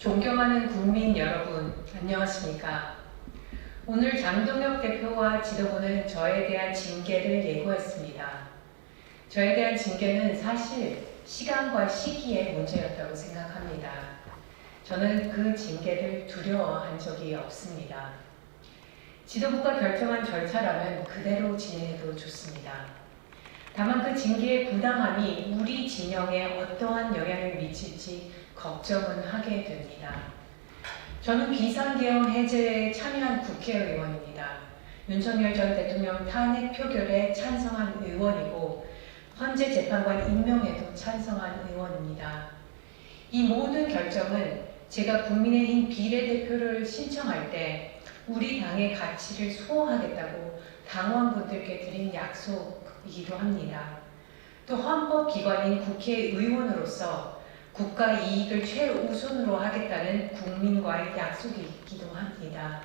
존경하는 국민 여러분, 안녕하십니까? 오늘 장동혁 대표와 지도부는 저에 대한 징계를 예고했습니다. 저에 대한 징계는 사실 시간과 시기의 문제였다고 생각합니다. 저는 그 징계를 두려워한 적이 없습니다. 지도부가 결정한 절차라면 그대로 진행해도 좋습니다. 다만 그 징계의 부당함이 우리 진영에 어떠한 영향을 미칠지 걱정은 하게 됩니다. 저는 비상계엄 해제에 참여한 국회의원입니다. 윤석열 전 대통령 탄핵 표결에 찬성한 의원이고 헌재 재판관 임명에도 찬성한 의원입니다. 이 모든 결정은 제가 국민의힘 비례대표를 신청할 때 우리 당의 가치를 수호하겠다고 당원분들께 드린 약속이기도 합니다. 또 헌법기관인 국회의원으로서 국가 이익을 최우선으로 하겠다는 국민과의 약속이기도 합니다.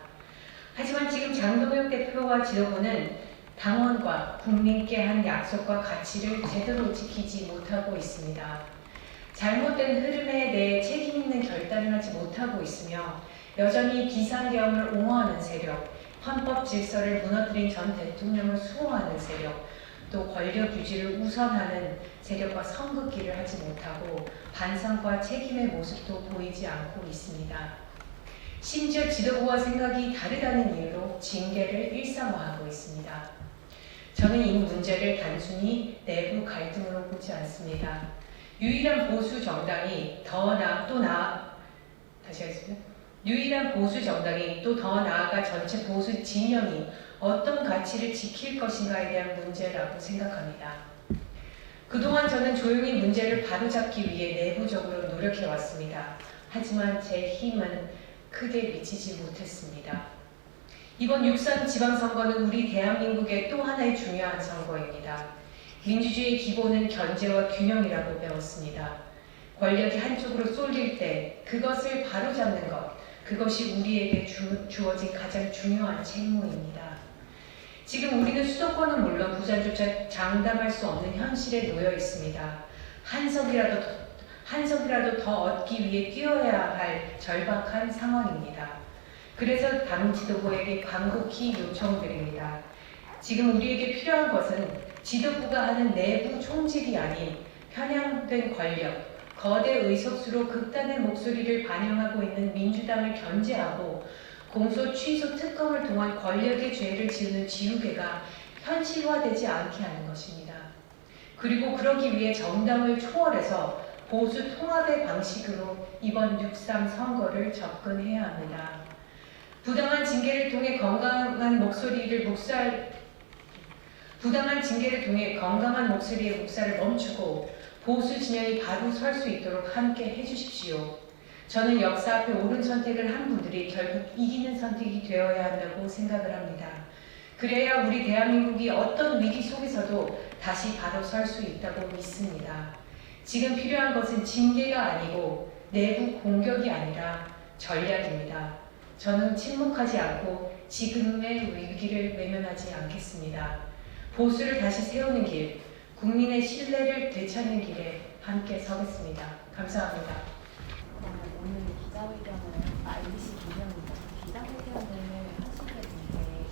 하지만 지금 장동혁 대표와 지도부는 당원과 국민께 한 약속과 가치를 제대로 지키지 못하고 있습니다. 잘못된 흐름에 대해 책임 있는 결단을 하지 못하고 있으며 여전히 비상계엄을 옹호하는 세력, 헌법 질서를 무너뜨린 전 대통령을 수호하는 세력, 또 권력 유지를 우선하는 세력과 선긋기를 하지 못하고 반성과 책임의 모습도 보이지 않고 있습니다. 심지어 지도부와 생각이 다르다는 이유로 징계를 일상화하고 있습니다. 저는 이 문제를 단순히 내부 갈등으로 보지 않습니다. 유일한 보수 정당이 유일한 보수 정당이 또 더 나아가 전체 보수 진영이 어떤 가치를 지킬 것인가에 대한 문제라고 생각합니다. 그동안 저는 조용히 문제를 바로잡기 위해 내부적으로 노력해왔습니다. 하지만 제 힘은 크게 미치지 못했습니다. 이번 6.3 지방선거는 우리 대한민국의 또 하나의 중요한 선거입니다. 민주주의의 기본은 견제와 균형이라고 배웠습니다. 권력이 한쪽으로 쏠릴 때 그것을 바로잡는 것, 그것이 우리에게 주어진 가장 중요한 책무입니다. 지금 우리는 수도권은 물론 부산조차 장담할 수 없는 현실에 놓여 있습니다. 한 석이라도 더 얻기 위해 뛰어야 할 절박한 상황입니다. 그래서 당 지도부에게 간곡히 요청드립니다. 지금 우리에게 필요한 것은 지도부가 하는 내부 총질이 아닌 편향된 권력, 거대 의석수로 극단의 목소리를 반영하고 있는 민주당을 견제하고 공소, 취소, 특검을 통한 권력의 죄를 지우는 지우개가 현실화되지 않게 하는 것입니다. 그리고 그러기 위해 정당을 초월해서 보수 통합의 방식으로 이번 6.3 선거를 접근해야 합니다. 부당한 징계를 통해 건강한 목소리의 묵살을 멈추고 보수 진영이 바로 설 수 있도록 함께 해주십시오. 저는 역사 앞에 옳은 선택을 한 분들이 결국 이기는 선택이 되어야 한다고 생각을 합니다. 그래야 우리 대한민국이 어떤 위기 속에서도 다시 바로 설 수 있다고 믿습니다. 지금 필요한 것은 징계가 아니고 내부 공격이 아니라 전략입니다. 저는 침묵하지 않고 지금의 위기를 외면하지 않겠습니다. 보수를 다시 세우는 길, 국민의 신뢰를 되찾는 길에 함께 서겠습니다. 감사합니다. 오늘 기자회견은 IBC 김영입니다. 기자회견을 하시게 된게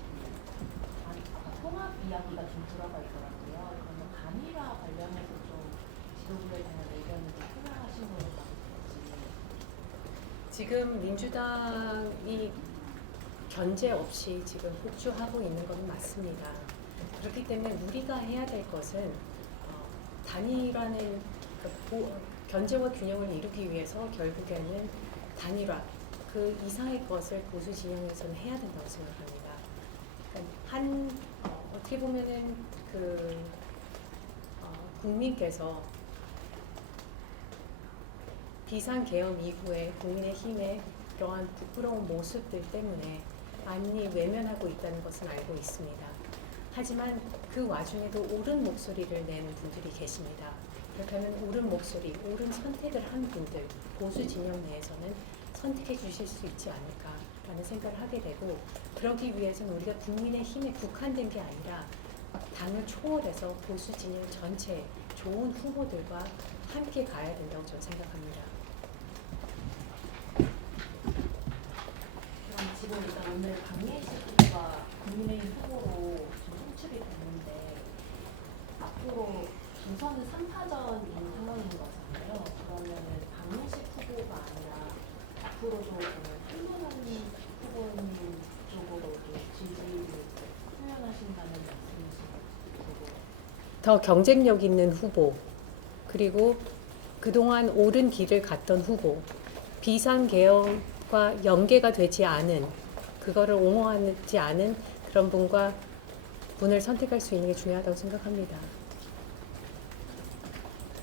통합 이야기가 좀 들어가 있더라고요. 그러면 단일화 관련해서 좀 지도부에 대한 의견을 좀 표명하신 걸로 나왔는지. 지금 민주당이 견제 없이 지금 폭주하고 있는 것은 맞습니다. 그렇기 때문에 우리가 해야 될 것은 단일화는 견제와 균형을 이루기 위해서 결국에는 단일화, 그 이상의 것을 보수 진영에서는 해야 된다고 생각합니다. 그러니까 어떻게 보면은 국민께서 비상계엄 이후에 국민의힘의 그러한 부끄러운 모습들 때문에 많이 외면하고 있다는 것은 알고 있습니다. 하지만 그 와중에도 옳은 목소리를 내는 분들이 계십니다. 그렇게 하면 옳은 목소리, 옳은 선택을 한 분들, 보수 진영 내에서는 선택해 주실 수 있지 않을까라는 생각을 하게 되고, 그러기 위해서는 우리가 국민의 힘에 국한된 게 아니라 당을 초월해서 보수 진영 전체 좋은 후보들과 함께 가야 된다고 저는 생각합니다. 이번은 3파전인 상황인 거잖아요. 그러면은 박문식 후보가 아니라 앞으로도 한동훈 후보님 쪽으로도 지지를 표현하신다는 말씀이시고 더 경쟁력 있는 후보, 그리고 그동안 옳은 길을 갔던 후보, 비상계엄과 연계가 되지 않은, 그거를 옹호하지 않은 그런 분을 선택할 수 있는 게 중요하다고 생각합니다.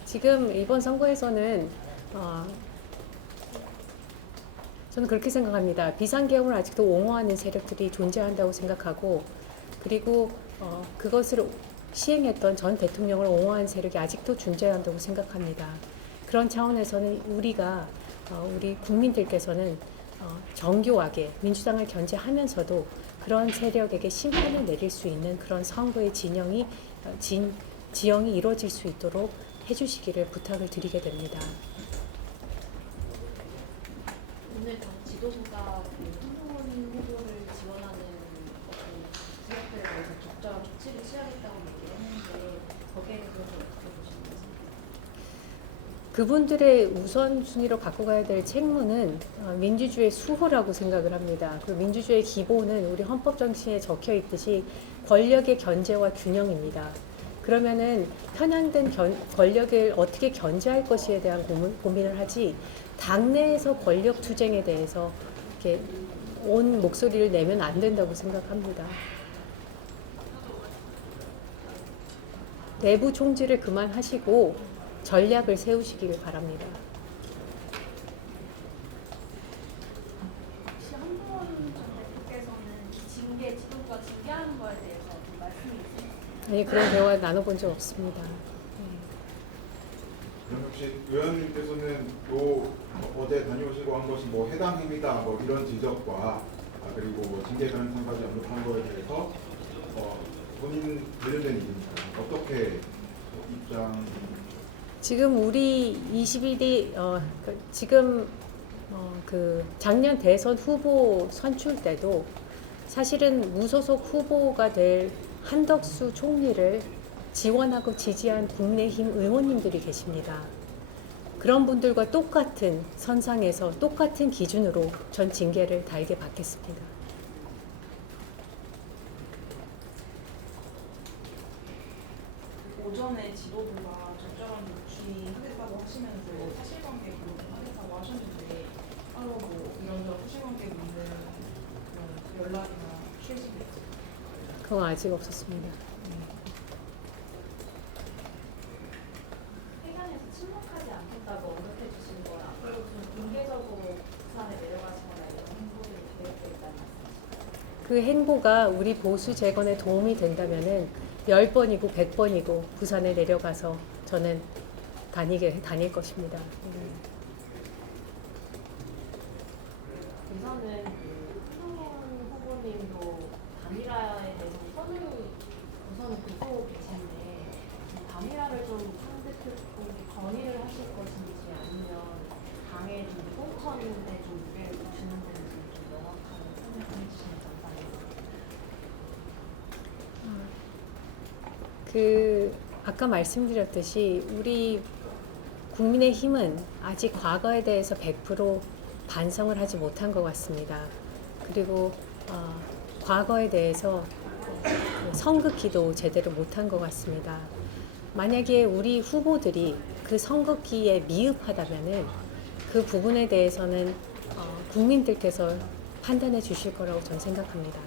지금 이번 선거에서는 저는 그렇게 생각합니다. 비상계엄을 아직도 옹호하는 세력들이 존재한다고 생각하고, 그리고 그것을 시행했던 전 대통령을 옹호하는 세력이 아직도 존재한다고 생각합니다. 그런 차원에서는 우리 국민들께서는 정교하게 민주당을 견제하면서도 그런 세력에게 심판을 내릴 수 있는 그런 선거의 지형이 이루어질 수 있도록 해주시기를 부탁을 드리게 됩니다. 오늘 지도부가 한동훈 후보를 지원하는 지역들에 대해서 적절한 조치를 취하겠다고 얘기를 했는데 거기에 대해서 어떻게 보시는지? 그분들의 우선순위로 갖고 가야 될 책무는 민주주의의 수호라고 생각을 합니다. 그 민주주의의 기본은 우리 헌법 정신에 적혀 있듯이 권력의 견제와 균형입니다. 그러면은 편향된 권력을 어떻게 견제할 것에 대한 고민을 하지, 당내에서 권력 투쟁에 대해서 이렇게 온 목소리를 내면 안 된다고 생각합니다. 내부 총질을 그만하시고 전략을 세우시길 바랍니다. 혹시 한동훈 전 대표께서는 지도부가 징계하는 거에 대해서 좀 말씀이 있으세요? 아니, 그런 대화 나눠본 적 없습니다. 그럼 혹시 의원님께서는 어제 다녀오시고 한 것이 해당 행위다 이런 지적과 그리고 징계 가능성까지 언급한 거에 대해서 본인 관련된 일입니까? 어떻게 입장? 지금 우리 21대 지금 그 작년 대선 후보 선출 때도 사실은 무소속 후보가 될 한덕수 총리를 지원하고 지지한 국민의힘 의원님들이 계십니다. 그런 분들과 똑같은 선상에서 똑같은 기준으로 전 징계를 달게 받겠습니다. 오전에 지도부가 적절한 조치하겠다고 하시면서 사실관계 공개하겠다고 하셨는데 따로 이런저런 사실관계 묻는 그런 연락이나 취재가 있었어요? 그건 아직 없었습니다. 회견에서 침묵하지 않겠다고 언급해 주신 건 앞으로 좀 공개적으로 부산에 내려가시거나 이런 행보를 계획되어 있다는 말씀이실까요? 그 행보가 우리 보수 재건에 도움이 된다면은 10번이고 100번이고 부산에 내려가서 저는 다닐 것입니다. 우선은 한동훈 후보님도 단일화에 대해서 우선은 듣고 계신데 단일화를 좀 상대표 쪽에 건의를 하실 것인지 아니면 당의 좀 공천에 좀 무게를 두시는 건지 좀 명확한 설명을 해주시면 감사하겠습니다. 아까 말씀드렸듯이 우리 국민의힘은 아직 과거에 대해서 100% 반성을 하지 못한 것 같습니다. 그리고 과거에 대해서 선긋기도 제대로 못한 것 같습니다. 만약에 우리 후보들이 그 선긋기에 미흡하다면은 그 부분에 대해서는 국민들께서 판단해 주실 거라고 저는 생각합니다.